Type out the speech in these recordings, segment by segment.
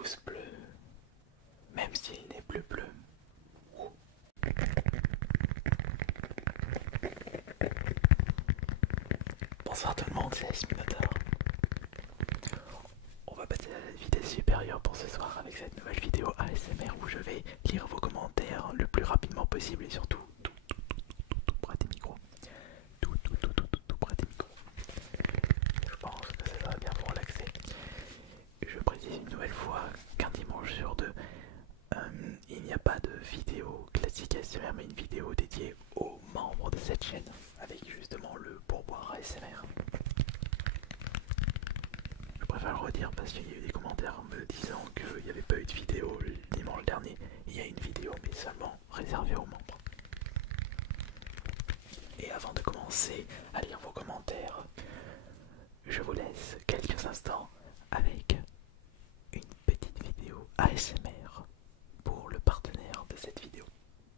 pouce bleu, même s'il n'est plus bleu. Bonsoir tout le monde, c'est Asiminotaur. On va passer à la vitesse supérieure pour ce soir avec cette nouvelle vidéo ASMR où je vais lire vos commentaires le plus rapidement possible et surtout tout près des micros. Tout près des micros. Je pense que ça va bien vous relaxer. Je précise une nouvelle fois qu'un dimanche sur deux, il n'y a pas de vidéo classique ASMR mais une vidéo dédiée aux membres de cette chaîne avec justement le pourboire ASMR. Je préfère le redire parce qu'il y a eu des commentaires me disant qu'il n'y avait pas eu de vidéo le dimanche dernier. Il y a une vidéo mais seulement réservée aux membres. Et avant de commencer à lire vos commentaires, je vous laisse quelques instants avec une petite vidéo ASMR pour le partenaire de cette vidéo.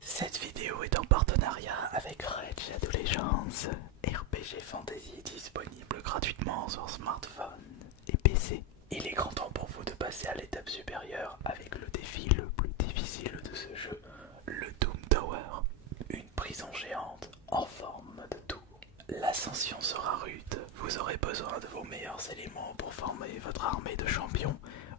Cette vidéo est en partenariat avec Raid Shadow Legends, RPG Fantasy disponible gratuitement sur smartphone et PC. Il est grand temps pour vous de passer à l'étape supérieure avec le défi le plus difficile de ce jeu, le Doom Tower, une prison géante en forme de tour. L'ascension sera rude, vous aurez besoin de vos meilleurs éléments pour former votre armée de champions.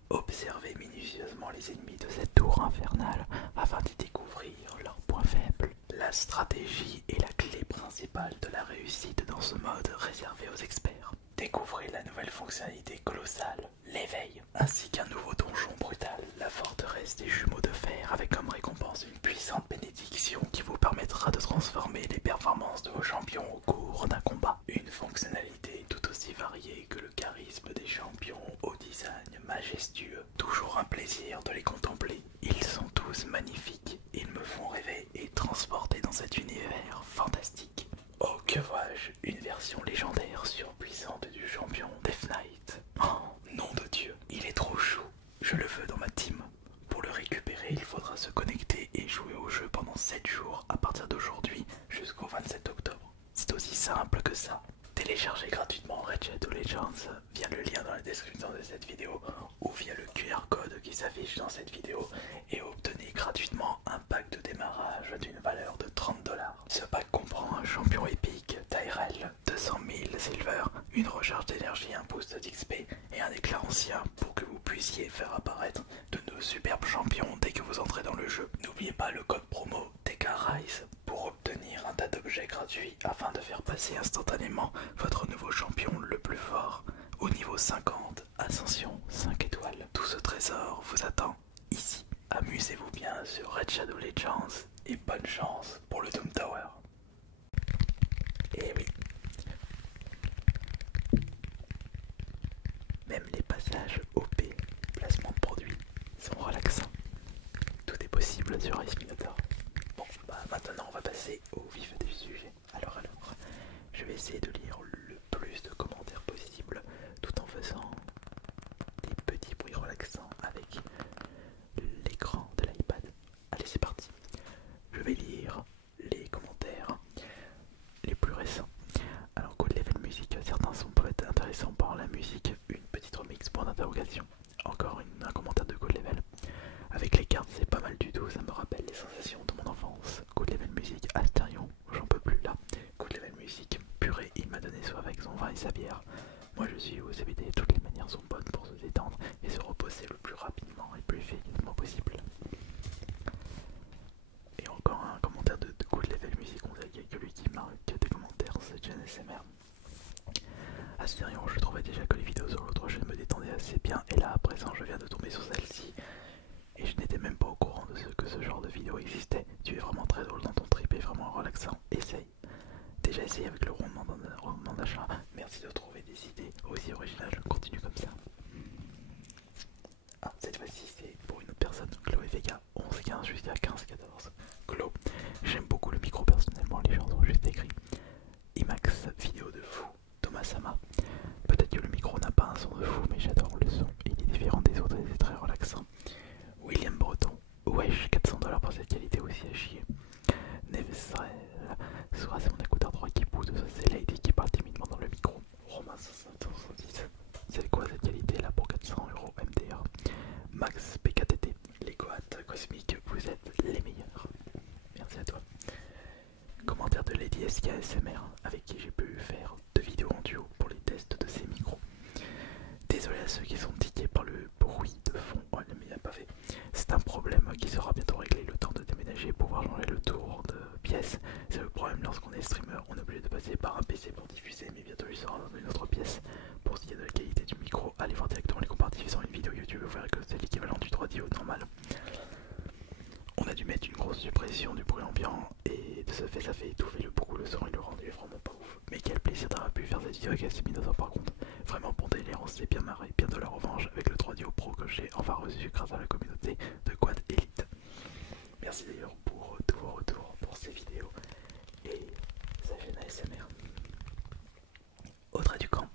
Observez minutieusement les ennemis de cette tour infernale afin d'y découvrir leurs points faibles. La stratégie est la clé principale de la réussite dans ce mode réservé aux experts. Découvrez la nouvelle fonctionnalité colossale, l'éveil, ainsi qu'un nouveau donjon brutal, la forteresse des jumeaux de fer, avec comme récompense une puissante bénédiction qui vous permettra de transformer les performances de vos champions au cours d'un combat. Une fonctionnalité tout aussi variée que le charisme des champions au design majestueux. Toujours un plaisir de les contempler. Ils sont tous magnifiques, ils me font rêver et transporter dans cet univers fantastique. Oh que vois-je, une version légendaire surpuissante du champion Death Knight. Oh, nom de Dieu, il est trop chou. Je le veux dans ma team. Pour le récupérer, il faudra se connecter et jouer au jeu pendant 7 jours à partir d'aujourd'hui jusqu'au 27 octobre. C'est aussi simple que ça. Téléchargez gratuitement Raid Shadow Legends via le lien dans la description de cette vidéo ou via le QR code qui s'affiche dans cette vidéo et obtenez gratuitement un pack de démarrage d'une valeur de 30$. Ce pack comprend un champion épique, Tyrell, 200 000 silver, une recharge d'énergie, un boost d'XP et un éclat ancien pour que vous puissiez faire apparaître de nos superbes champions dès que vous entrez dans le jeu. N'oubliez pas le code promo TKRISE pour obtenir un tas d'objets gratuits afin de faire passer instantanément votre nouveau champion le plus fort au niveau 50, ascension 5 étoiles. Tout ce trésor vous attend ici. Amusez-vous bien sur Raid Shadow Legends et bonne chance pour le Doom Tower. Et oui, même les passages OP, placement de produits, sont relaxants. Tout est possible sur Asiminotaur. Bon, maintenant on va passer au vif du sujet. Alors, je vais essayer de lire le plus de commentaires possible tout en faisant des petits bruits relaxants avec l'écran de l'iPad. Allez, c'est parti. Je vais lire les commentaires les plus récents. Alors, Code Level Music, certains sont peut-être intéressants par la musique. Une petite remix pour d'interrogation. Encore un commentaire de Code Level. Avec les cartes, c'est pas mal du tout, ça me rappelle les sensations de mon enfance. Code Level Music, Astérion, j'en peux plus là. Code Level Music, purée, il m'a donné soif avec son vin et sa bière. Moi je suis au CBD, toutes les manières sont bonnes pour se détendre et se reposer le plus rapidement et plus efficacement possible. Et encore un commentaire de Code Level Music, on dirait qu'il n'y a que lui qui marque des commentaires sur cette chaîne SMR. Astérion, je trouvais déjà que les vidéos sur l'autre chaîne me détendaient assez bien et là à présent je viens de tomber sur celle-ci. Et je n'étais même pas au courant de ce que ce genre de vidéo existait. Tu es vraiment très drôle dans ton trip et vraiment relaxant. Essaye. Déjà essayé avec le rondement d'achat. Merci de trouver des idées aussi originales. Continue comme ça. Ah, cette fois-ci c'est pour une autre personne. Chloé Vega, 11-15 jusqu'à 15-14. Chlo, j'aime beaucoup le micro personnellement. Les gens ont juste écrit. IMAX, vidéo de fou. Thomas Sama. Peut-être que le micro n'a pas un son de fou, mais j'adore le son. Il est différent des autres et c'est très relaxant. William Breton, wesh, 400$ pour cette qualité aussi à chier. Nevesrel, soit c'est mon écouteur droit qui pousse, soit c'est Lady qui parle timidement dans le micro. Romain 570, c'est quoi cette qualité là pour 400€ MDR? Max PKTT, les Goats cosmiques, vous êtes les meilleurs. Merci à toi. Commentaire de Lady SK ASMR, avec qui j'ai pu faire 2 vidéos en duo pour les tests de ces micros. Désolé à ceux qui sont tiqués par le bruit de fond. Oh, mais il a pas fait. C'est un problème qui sera bientôt réglé, le temps de déménager et pouvoir changer le tour de pièce. C'est le problème lorsqu'on est streamer, on est obligé de passer par un PC pour diffuser, mais bientôt il sera dans une autre pièce. Pour ce qui est de la qualité du micro, allez voir directement les comparatifs sur une vidéo YouTube, vous verrez que c'est l'équivalent du 3D normal. On a dû mettre une grosse suppression du bruit ambiant et de ce fait ça fait étouffer le beaucoup le son et le rendu est vraiment pas ouf. Mais quel plaisir d'avoir pu faire cette vidéo avec Asiminosaur par contre. Vraiment bon délire, on s'est bien marré, bien de la revanche avec le 3DO Pro que j'ai enfin reçu grâce à la communauté de Quad Elite. Merci d'ailleurs pour tous vos retours pour ces vidéos et sa chaîne ASMR. Audrey Ducamp,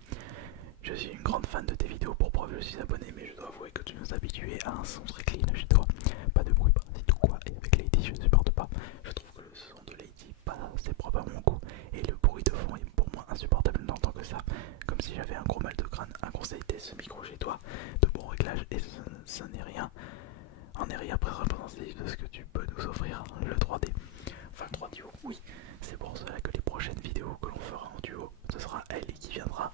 je suis une grande fan de tes vidéos, pour preuve je suis abonné, mais je dois avouer que tu nous as habitués à un son très clean chez toi. Pas de bruit, pas du tout quoi, et avec Lady je ne supporte pas. Je trouve que le son de Lady pas assez propre à mon goût, et le bruit de fond est pour moi insupportable n'entends que ça, comme si j'avais un gros mal de crâne. Un conseil, teste ce micro chez toi, de bons réglages, et ça n'est rien. En est rien très représentatif de ce que tu peux nous offrir, le 3D. Enfin le 3DO, oui, c'est pour cela que les prochaines vidéos que l'on fera en duo, ce sera elle qui viendra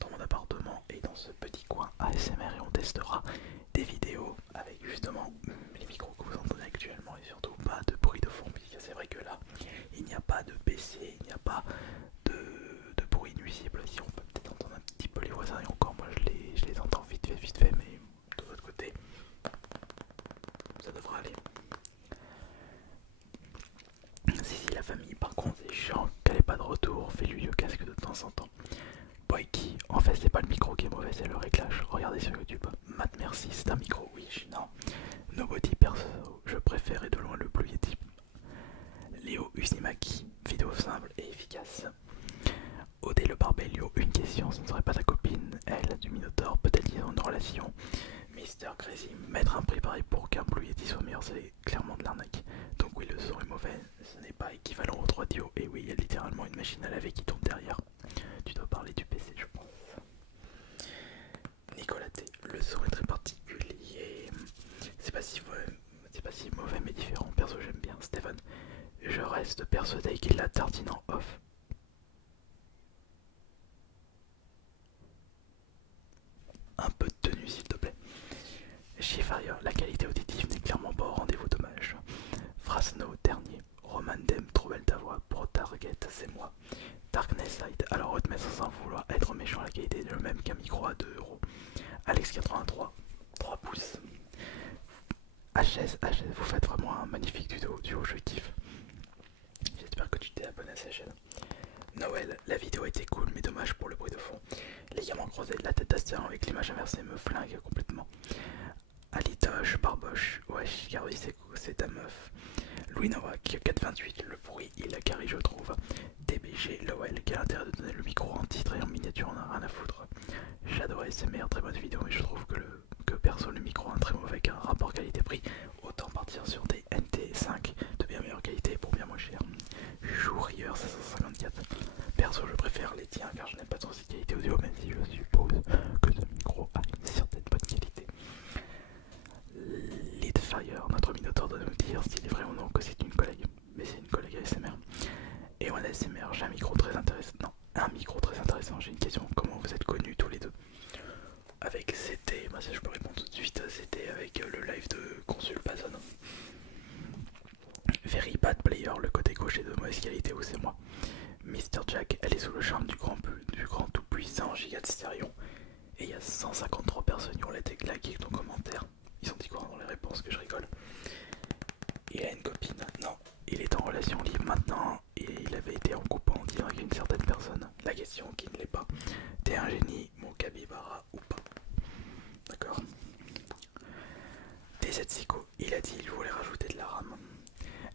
dans mon appartement et dans ce petit coin ASMR et on testera des vidéos avec justement les micros que vous entendez actuellement et surtout pas de bruit de fond, puisque c'est vrai que là il n'y a pas de PC, il n'y a pas de bruit nuisible. Si on peut peut-être entendre un petit peu les voisins et encore moi je les entends vite fait, mais de l'autre côté ça devrait aller. Si la famille par contre c'est chiant qu'elle ait pas de retour, fais-lui le casque de temps en temps. Boyki, en fait c'est pas le micro qui est mauvais, c'est le réglage. Regardez sur YouTube. Matt merci, c'est un micro, oui, non. Nobody perso, je préférais de loin le Blue Yeti. Léo Usimaki, vidéo simple et efficace. Odé le Barbelio, une question, ce ne serait pas ta copine, elle, du Minotaur, peut-être ils ont une relation. Mister Crazy, mettre un prix pareil pour qu'un Blue Yeti soit meilleur, c'est clairement de l'arnaque. Donc oui, le son est mauvais, ce n'est pas équivalent au 3DO, et oui, il y a littéralement une machine à laver qui tourne derrière. Tu dois parler du PC, je pense. Nicolas T, le son est très particulier. C'est pas si mauvais, mais différent. Perso, j'aime bien. Stéphane, je reste persuadé qu'il la tartine en off. Un peu de tenue, s'il te plaît. Chifaria, la qualité auditive n'est clairement pas au rendez-vous, dommage. Frasno, dernier. Roman Dem, trop belle ta voix. Pro Target, c'est moi. Darkness Light, alors retenez sans vouloir être méchant, la qualité est le même qu'un micro à 2€. Alex83, 3 pouces. HS, vous faites vraiment un magnifique duo, je kiffe. J'espère que tu t'es abonné à sa chaîne. Noël, la vidéo était cool, mais dommage pour le bruit de fond. Les gamins croisés de la tête d'Astien avec l'image inversée me flingue complètement. Alitoche, Barboche, wesh, Gary, c'est ta meuf. Louis Nowak, 428, le bruit, il a carré, je trouve. DBG, Lowell, quel intérêt de donner le micro en titre et en miniature, on a rien à foutre. Shadow ASMR, très bonne vidéo, mais je trouve que perso, le micro a un très mauvais rapport qualité-prix. Autant partir sur des NT5 de bien meilleure qualité pour bien moins cher. Jourieur 554. Perso, je préfère les tiens car je n'aime pas trop cette qualité audio, même si je suppose que ce micro a une certaine bonne qualité. Leadfire, notre Minotaur doit nous dire s'il est vrai ou non que c'est une collègue, mais c'est une collègue ASMR. Et on a ASMR, j'ai un micro très intéressant. Non, un micro très intéressant. J'ai une question, comment vous êtes connus tous les deux? Avec c'était, moi ça je peux répondre tout de suite, c'était avec le live de Consul Pazon. Very Bad Player, le côté gauche est de mauvaise qualité ou c'est moi. Mr Jack, elle est sous le charme du grand tout puissant giga de stéréo. Et il y a 153 personnes qui ont été claquées dans commentaire. Ils ont dit quoi dans les réponses que je rigole? Il a une copine? Non. Il est en relation libre maintenant et il avait été en couple en disant avec une certaine personne. La question qui ne l'est pas. T'es un génie, mon capybara ou pas? D'accord. DZ Psycho, il a dit qu'il voulait rajouter de la RAM.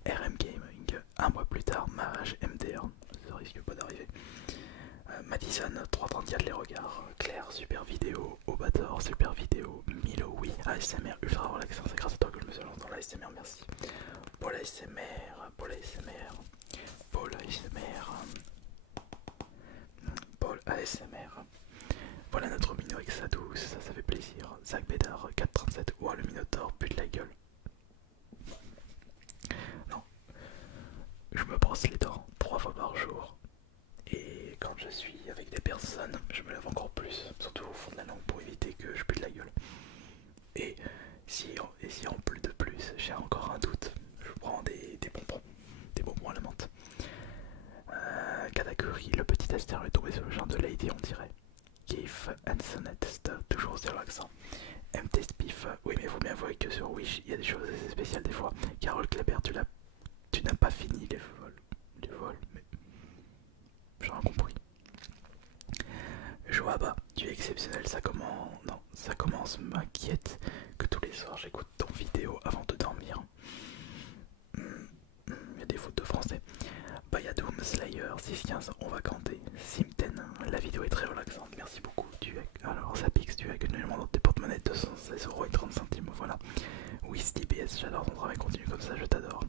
RM Gaming, un mois plus tard, Mage MDR, ça risque pas d'arriver. Madison, 334 les regards. Claire, super vidéo. Obator, super vidéo. Milo, oui. ASMR ultra relaxant, c'est grâce à toi que je me suis lancé dans l'ASMR, merci. Paul ASMR, Paul ASMR, Paul ASMR, Paul ASMR. Voilà notre mino avec sa douce, ça fait plaisir. Zach Bédard, 4,37. que je me demande dans tes porte-monnaie 216,30 €, voilà. Oui, DBS, j'adore ton travail continu comme ça, je t'adore.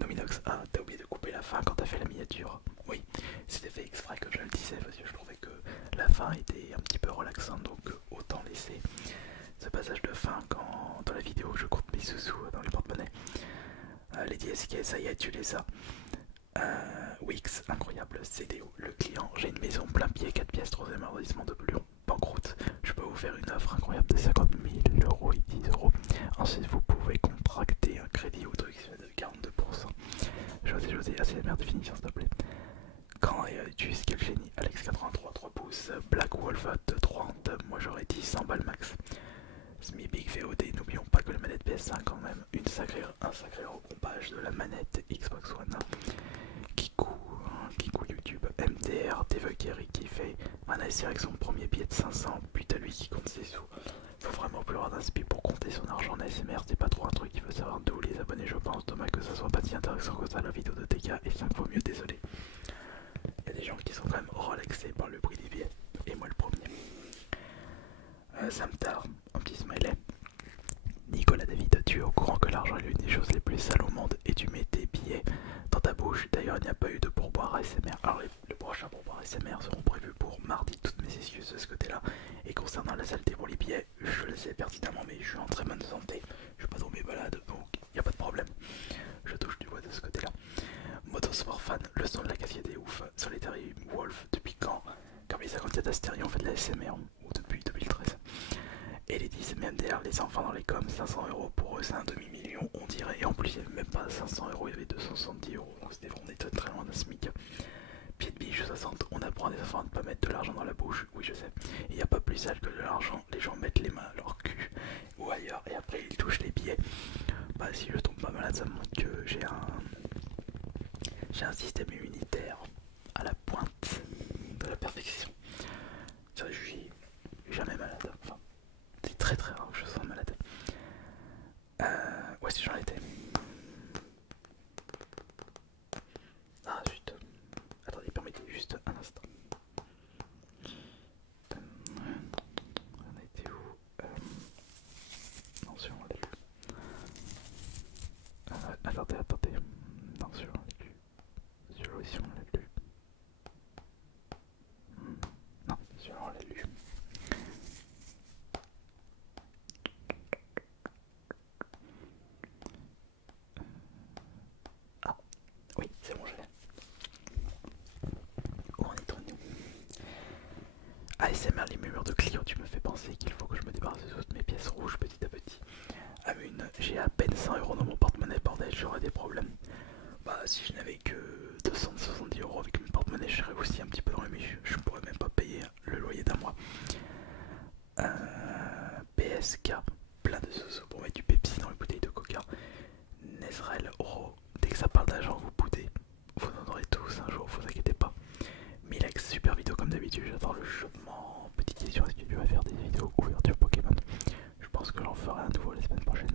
Nominox, ah, t'as oublié de couper la fin quand t'as fait la miniature. Oui, c'était fait exprès que je le disais parce que je trouvais que la fin était un petit peu relaxante, donc autant laisser ce passage de fin quand dans la vidéo je compte mes sous dans les porte-monnaies. Les DSK, ça y est, tu les as. Wix, incroyable. CDO, le client, j'ai une maison plein pied, 4 pièces, 3e arrondissement de Lyon, banqueroute. Je peux vous faire une offre incroyable de 50 000 € et 10 €. Ensuite, vous pouvez contracter un crédit ou truc de 42%. José, assez la merde de finition, s'il te plaît. Quand tu es quel génie? Alex83, 3 pouces, Black Wolf 30, moi j'aurais dit 100 balles max. Big VOD, n'oublions pas que la manette PS5 quand même, un sacré recompage de la manette Xbox One. Kikou YouTube, MDR, Devegeri qui fait un ASR avec son premier billet de 500, putain lui qui compte ses sous. Faut vraiment plus avoir d'inspi pour compter son argent en ASMR, c'est pas trop un truc, il veut savoir d'où les abonnés je pense, dommage que ça soit pas si intéressant que ça la vidéo de TK et 5 fois mieux, désolé. Il y a des gens qui sont quand même relaxés par le prix des billets, et moi le premier. Samtar, un petit smiley. Nicolas David, tu es au courant que l'argent est l'une des choses les plus sales au monde et tu mets tes billets dans ta bouche. D'ailleurs, il n'y a pas eu de pourboire ASMR. Alors, les prochains pourboires ASMR seront prévus pour mardi. Toutes mes excuses de ce côté-là. Et concernant la saleté pour les billets, je le sais pertinemment, mais je suis en très bonne santé. Je suis pas tombé malade, donc il n'y a pas de problème. Je touche du bois de ce côté-là. Motosport fan, le son de la cafetière est ouf. Solitary Wolf, depuis quand? Comme les 54 Astériens ont fait de la ASMR, ou depuis 2013. Et les 10 MDR, les enfants dans les coms, 500 € pour eux, c'est un demi-million, on dirait. Et en plus, il n'y avait même pas 500 €, il y avait 270 €. Donc c'était vraiment très loin d'un SMIC. Pied de biche 60, on apprend à des enfants à ne pas mettre de l'argent dans la bouche. Oui, je sais. Il n'y a pas plus sale que de l'argent. Les gens mettent les mains à leur cul ou ailleurs et après ils touchent les billets. Bah, si je tombe pas malade, ça montre que j'ai un système immunitaire à la pointe de la perfection. Je suis jamais malade. Enfin, c'est très rare que je sois malade. Où est-ce que j'en étais? Ah zut. Attendez, permettez juste un instant. On a été où? Non, sur on l'a lu. Attendez. Non, sur on l'a lu. Sur aussi on l'a lu. Non, sur on l'a lu. Ah, oui, c'est bon, je l'ai. Où en est-on nous? ASMR, les murmures de Clio, tu me fais penser qu'il faut que je me débarrasse de toutes mes pièces rouges petit à petit. Amune, j'ai à peine 100 € dans mon porte-monnaie, bordel, j'aurais des problèmes. Bah, si je n'avais que 270 € avec mon porte-monnaie, je serais aussi un petit peu dans les miches. Je pourrais même pas payer le loyer d'un mois. PSK, plein de sous pour mettre du Pepsi dans les bouteilles de coca. Nezrel, Oro, dès que ça parle d'argent, vous boudez. Vous en aurez tous un jour, vous inquiétez pas. Milex, super vidéo comme d'habitude, j'adore le chaudement. Petite question, est-ce que tu vas faire des vidéos ouverture Pokémon? Je pense que j'en ferai un nouveau la semaine prochaine.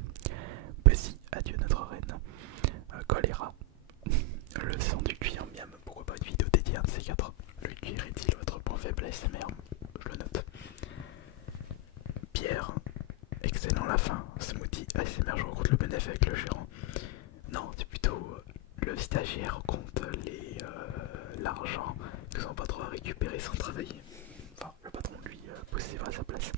Bussy, adieu notre reine. Choléra, le son du cuir miam, pourquoi pas une vidéo dédiée à un de ces quatre. Le cuir est-il votre point faible ASMR? Je le note. Pierre, excellent la fin. Smoothie ASMR, je rencontre le bénéfice avec le gérant. Non, c'est plutôt le stagiaire compte l'argent que son patron a récupéré sans travailler. Enfin, le patron lui possède à sa place.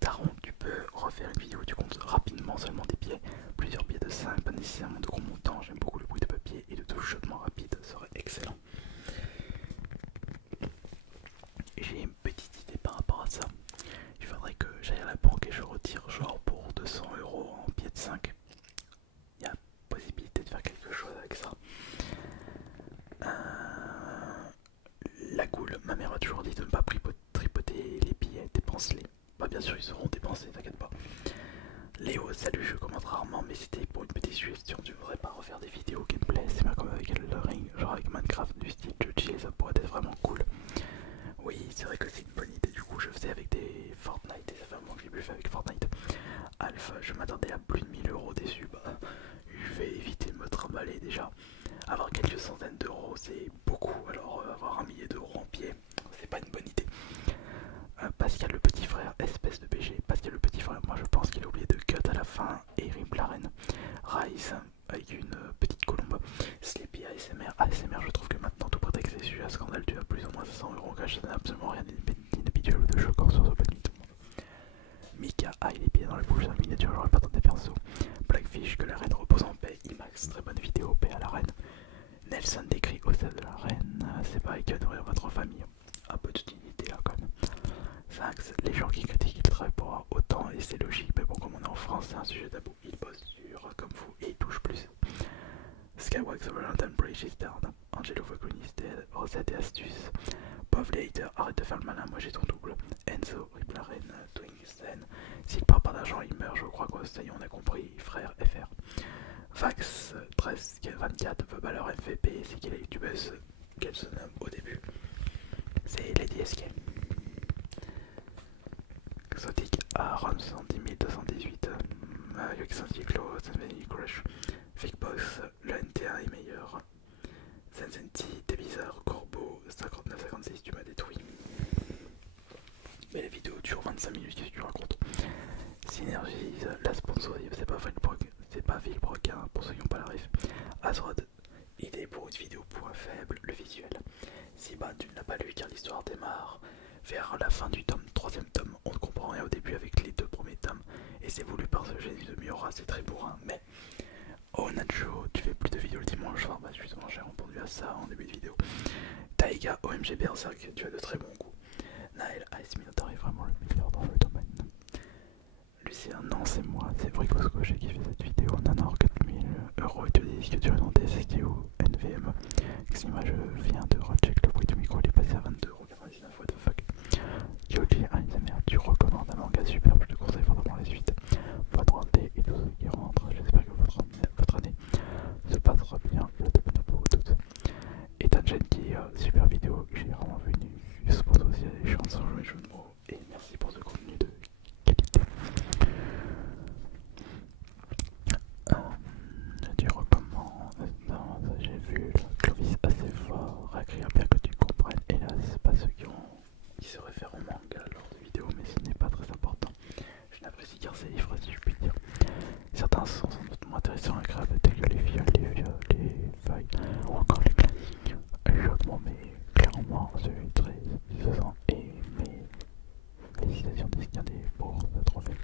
Taron, tu peux refaire une vidéo où tu comptes rapidement seulement des billets. Plusieurs billets de 5, pas nécessairement de gros montants. J'aime beaucoup le bruit de papier et de touche chaudement rapide, ça serait excellent. J'ai une petite idée par rapport à ça. Il faudrait que j'aille à la banque et je retire genre pour 200 € en billets de 5. Il y a possibilité de faire quelque chose avec ça. La goule, ma mère m'a toujours dit de ne pas tripoter les billets, dépense-les. Bah bien sûr ils seront dépensés, t'inquiète pas. Léo, salut, je commente rarement mais c'était pour une petite suggestion, tu voudrais pas refaire des vidéos gameplay, c'est bien comme avec Elden Ring, genre avec Minecraft du style chill, ça pourrait être vraiment cool. Oui, c'est vrai que c'est une bonne idée, du coup je faisais avec des Fortnite et ça fait un moment que j'ai plus fait avec Fortnite. Alpha, je m'attendais à plus de 1000 € dessus, bah je vais éviter de me trimballer déjà. Avoir quelques centaines d'euros c'est beaucoup, alors avoir un millier d'euros en pied, c'est pas une bonne idée. Pascal le petit frère, espèce de BG, fin et Riblaren. Rise avec une petite colombe. Sleepy ASMR. ASMR, je trouve que maintenant tout prétexte est sujet à scandale, tu as plus ou moins 500 euros en cash, ça n'a absolument rien d'inhabituel ou de choquant sur ce panier. Mika a les pieds dans la bouche, en miniature, j'aurais pas tant des persos. Blackfish, que la reine repose en paix. Imax, très bonne vidéo, paix à la reine. Nelson décrit au stade de la reine, c'est pareil que nourrir votre famille. Un peu de dignité là quand même. Sax, les gens qui critiquent, ils travaillent pour avoir autant et c'est logique, mais bon, comme on est en France, c'est un sujet tabou. Ils bossent dur comme vous et ils touchent plus. Skywax, Valentine Bridge is down. Angelo Fogoni is dead. Rosette et astuce. Pauvre les haters, arrête de faire le malin, moi j'ai ton double. Enzo, Riplaren, Twingsten. S'il part par d'argent, il meurt, je crois que ça y est, on a compris, frère FR. Vax, 13, 24, veut valeur MVP, c'est qu'il a youtubeuse qu'elle se nomme au début. C'est Lady SK. Exotic Aaron 70 218. Yoxin Cyclo, Sunveni Crush. Fake Boss, le NTA est meilleur. Sensenti, t'es bizarre, Corbeau, 59-56, tu m'as détruit. Mais la vidéo dure 25 minutes, qu'est-ce que tu racontes? Synergise, la sponsorie, c'est pas Villebrock, hein, pour ceux qui n'ont pas la ref. Azrod, idée pour une vidéo point faible, le visuel. Si bah tu ne l'as pas lu car l'histoire démarre vers la fin du tome, troisième tome, on ne comprend rien au début avec les deux premiers tomes. Et c'est voulu par ce génie de Miura, c'est très bourrin, mais... Oh Nacho, tu fais plus de vidéos le dimanche soir, bah justement j'ai répondu à ça en début de vidéo. Taiga, OMG Berserk, tu as de très bons goûts. Naël, Ice Minotaur est vraiment le meilleur dans le domaine. Lucien, non c'est moi, c'est vrai Coscoché qui fait cette vidéo, Nanor 4000 € et te dis que tu as demandé c'est où NVM. Xima, je viens de recheck le prix du micro, il est passé à 22,99 €, what the fuck. Yoji ASMR, tu recommandes un manga superbe, je te conseille fortement la suite. Bonne rentrée et tous ceux qui rentrent, j'espère que votre année se passera bien, je te bénis pour vous toutes. Et Tangenki, super vidéo, j'ai vraiment venu juste pour toi aussi à des chansons, jouer jeux de mots, et merci pour ce contenu de qualité. Tu recommandes, non, ça j'ai vu, Clovis assez fort, à écrire bien que tu comprennes, hélas, pas ceux qui se réfèrent au manga lors de vidéos, mais ce n'est pas très important. Je n'apprécie guère ces livres si je puis dire. Certains sont sans doute moins intéressants et agréables tels que les fioles, les feuilles ou encore les classiques. Chaudement mais clairement celui très satisfaisant et mes félicitations d'escaler pour ce trophée.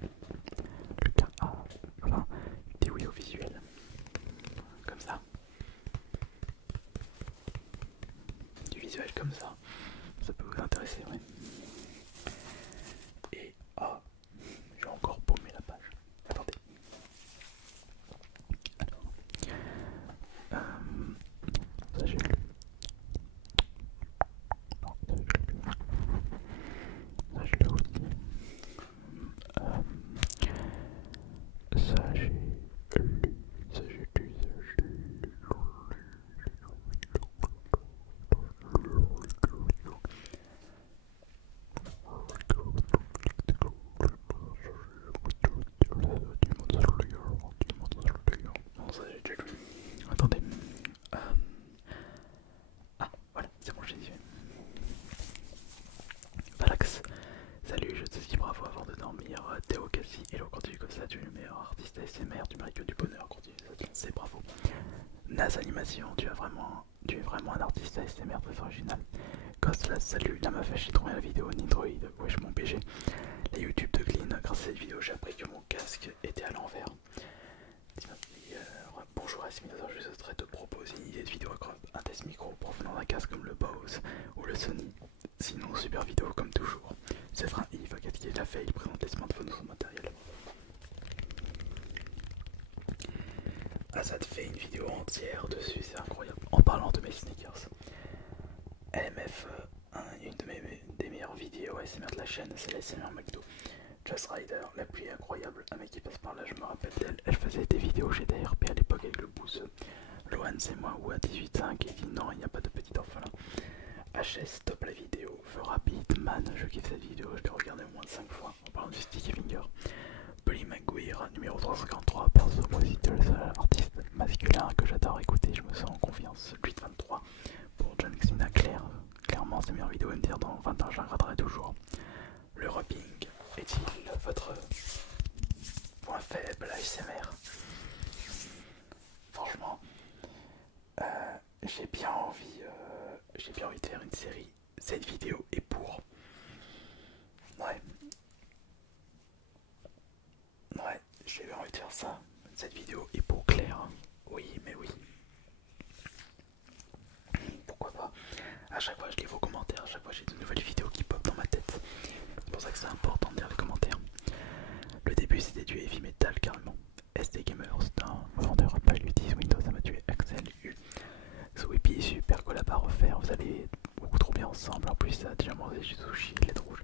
Le cas A, enfin, des oui au visuel. Comme ça. Du visuel comme ça. Ça peut vous intéresser, oui. Et ah, j'ai encore paumé la page. Attendez. Alors, ça j'ai lu. Non, ça je l'ai lu. Ça je l'ai aussi. Ça j'ai lu. Ça j'ai lu. Non, ça j'ai déjà lu. Attendez. Ah, voilà, c'est bon, j'ai dit. Valax, salut, je te dis bravo avant de dormir. Théo Cassie, hello, continue comme ça, tu es le meilleur artiste ASMR, tu mérites que du bonheur, continue à te lancer, bravo. Nas Animation, tu es vraiment un artiste ASMR très original. Coslas, salut, la meuf, j'ai trouvé la vidéo Nindroid, wesh mon PG. La YouTube de Clean, grâce à cette vidéo, j'ai appris que mon casque était à l'envers. Bonjour Asminator, je souhaiterais te proposer une idée de vidéo incroyable, un test micro provenant d'un casque comme le Bose ou le Sony. Sinon, super vidéo comme toujours. C'est un Yves, qu'est-ce qu'il a fait? Il présente les smartphones ou son matériel. Ah, ça te fait une vidéo entière dessus, c'est incroyable. En parlant de mes sneakers, LMF, une des meilleures vidéos ASMR de la chaîne, c'est l'ASMR McDo. Just Rider, la pluie incroyable, un mec qui passe par là, je me rappelle d'elle. Elle faisait des vidéos GDRP à l'époque avec le boost. Lohan, c'est moi, ou à 18.5, il dit non, il n'y a pas de petit orphelin. HS, top la vidéo. Feu rapide, man, je kiffe cette vidéo, je l'ai regardée au moins 5 fois en parlant du Sticky Finger. Bully McGuire, numéro 353, perso, moi aussi, tu es le seul artiste masculin que j'adore écouter, je me sens en confiance. 823 pour John Xena, clairement, ses meilleures vidéos à me dire dans 20 ans, je la regarderai toujours. Le rapping est-il votre j'ai bien envie de faire une série. Cette vidéo est pour. Ouais. Ouais, j'ai bien envie de faire ça. Cette vidéo est pour Claire. Oui, mais oui. Pourquoi pas. À chaque fois je lis vos commentaires, à chaque fois j'ai de nouvelles vidéos qui pop dans ma tête. C'est pour ça que c'est important de lire les commentaires. Le début c'était du heavy metal carrément. SD Gamer, c'est un vendeur Apple, utilise Windows, ça m'a tué Axel U. Sweepy, super collab à refaire, vous allez beaucoup trop bien ensemble. En plus ça a déjà mangé du sushi, lettre rouge.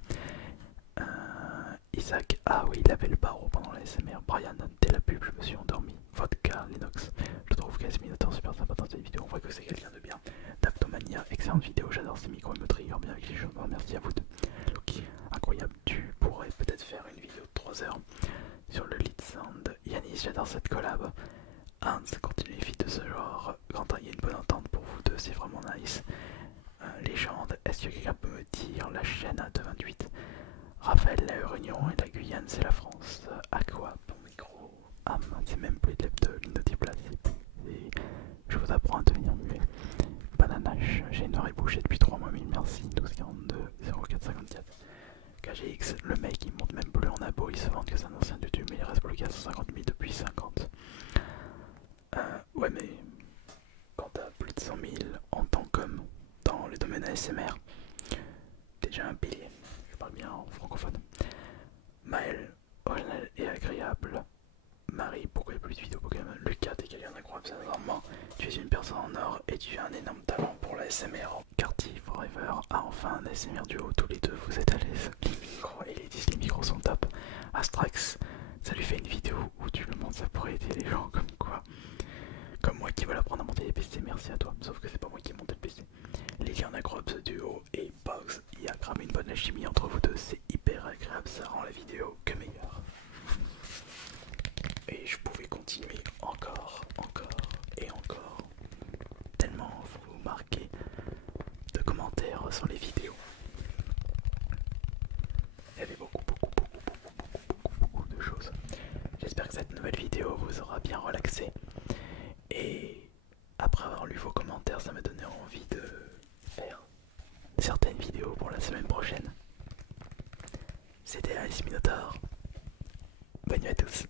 Isaac, ah oui, il avait le barreau pendant la SMR. Brian, dès la pub, je me suis endormi. Vodka, Linux, je trouve Casminator super sympa dans cette vidéo. On voit que c'est quelqu'un de bien. Daptomania, excellente vidéo, j'adore ces micros, ils me trigger bien avec les choses. Merci à vous deux. Loki, incroyable, tu pourrais peut-être faire une vidéo de 3 heures sur le lead sound. Yanis, j'adore cette collab. Hans, continue les feats de ce genre. Quentin, il y a une bonne entente pour vous deux, c'est vraiment nice. Légende, est-ce que quelqu'un peut me dire la chaîne à 228? Raphaël, la Réunion et la Guyane, c'est la France. Aqua, bon micro. Ah, c'est même plus de l'inaudible. Je vous apprends à devenir muet. Bananache, j'ai une oreille bouchée depuis 3 mois, 1000 merci. 1242 0454. KGX, le mec il monte même plus en abo, il se vante que c'est un ancien YouTube, mais il reste bloqué à 150 000 depuis 50. Ouais, mais quand t'as plus de 100 000 en tant qu'homme dans le domaine ASMR, t'es déjà un pilier. Je parle bien en francophone. Maël, original et agréable. Marie, pourquoi il y a plus de vidéos Pokémon? Lucas, t'es quelqu'un d'incroyable, sincèrement. Tu es une personne en or et tu as un énorme talent pour la SMR. Carty Forever a enfin un ASMR duo, tous les deux vous êtes à l'aise. Les micros, et les disques, les micros sont top. Astrax, ça lui fait une vidéo où tu le montres, ça pourrait aider les gens comme quoi. Comme moi qui veulent apprendre à monter les PC, merci à toi. Sauf que c'est pas moi qui ai monté le PC. Lilian Acrobe, ce duo et Box, il y a cramé une bonne alchimie entre vous deux, c'est hyper agréable, ça rend la vidéo que meilleure. Et je pouvais continuer encore et encore. Tellement vous marquez de commentaires sur les vidéos. Il y avait beaucoup de choses. J'espère que cette nouvelle vidéo vous aura bien relaxé. Et après avoir lu vos commentaires, ça m'a donné envie de faire certaines vidéos pour la semaine prochaine. C'était Alice Minotaur. Bonne nuit à tous.